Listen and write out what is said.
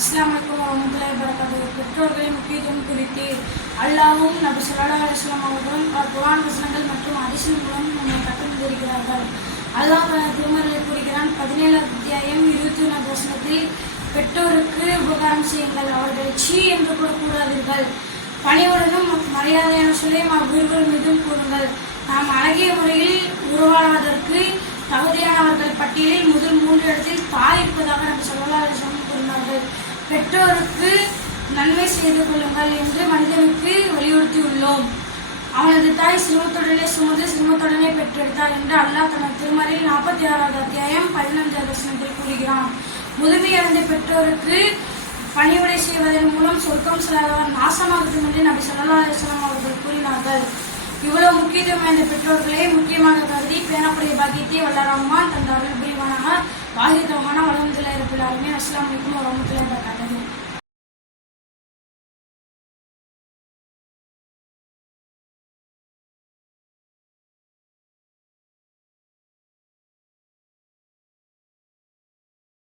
அஸ்ஸலாமு அலைக்கும் வரஹ்மத்துல்லாஹி வபரகாத்துஹு. பெற்றோர்களின் முக்கியத்துவம் குறித்து அல்லாஹ்வும் நபி ஸல்லல்லாஹு அலைஹி வஸல்லம் அவர்களும் குர்ஆன் வசனங்கள் மற்றும் ஹதீஸின் மூலம் நம்மை கற்றுத்தருகிறார்கள். அல்லாஹ் திருமறையில் கூறுகிறான். 17 அத்தியாயம் 21 வசனத்தில், பெற்றோருக்கு உபகாரம் செய்யுங்கள், அவர்களை சீ என்று கூட கூறாதீர்கள், பணிவுடனும் மரியாதையான சொல்லை அவ்விருவர் மீதும் கூறுங்கள். நாம் அழகிய முறையில் உருவாடுவதற்கு தகுதியானவர்கள் பட்டியலில் முதல் 3 இடத்தில் தாய் இருப்பதாக நபி ஸல்லல்லாஹு அலைஹி வஸல்லம் கூறினார்கள். பெற்றோருக்கு நன்மை செய்து கொள்ளுங்கள் என்று மனிதனுக்கு வலியுறுத்தியுள்ளோம். அவனது தாய் சிரமத்துடனே சுமந்து சிரமத்துடனே பெற்றெடுத்தார் என்று அல்லாஹ் தனது திருமறையில் 46வது அத்தியாயம் 15வது வசனத்தில் கூறுகிறான். முதுமையடைந்த பெற்றோருக்கு பணிவிடை செய்வதன் மூலம் சொர்க்கம் செல்லாதவர் நாசமாகட்டும் என்று நபி ஸல்லல்லாஹு அலைஹி வஸல்லம் அவர்கள் கூறினார்கள். இவ்வளவு முக்கியத்துவம் வாய்ந்த பெற்றோர்களே முக்கியமாக கருதி பேணக்கூடிய பாக்கியத்தை வல்ல ரஹ்மான் தந்த அருள் புரிவானாக. வாஹித் ரஹ்மானா வலஹம்துலில்லாஹி ரப்பில் ஆலமீன். அஸ்ஸலாமு அலைக்கும்.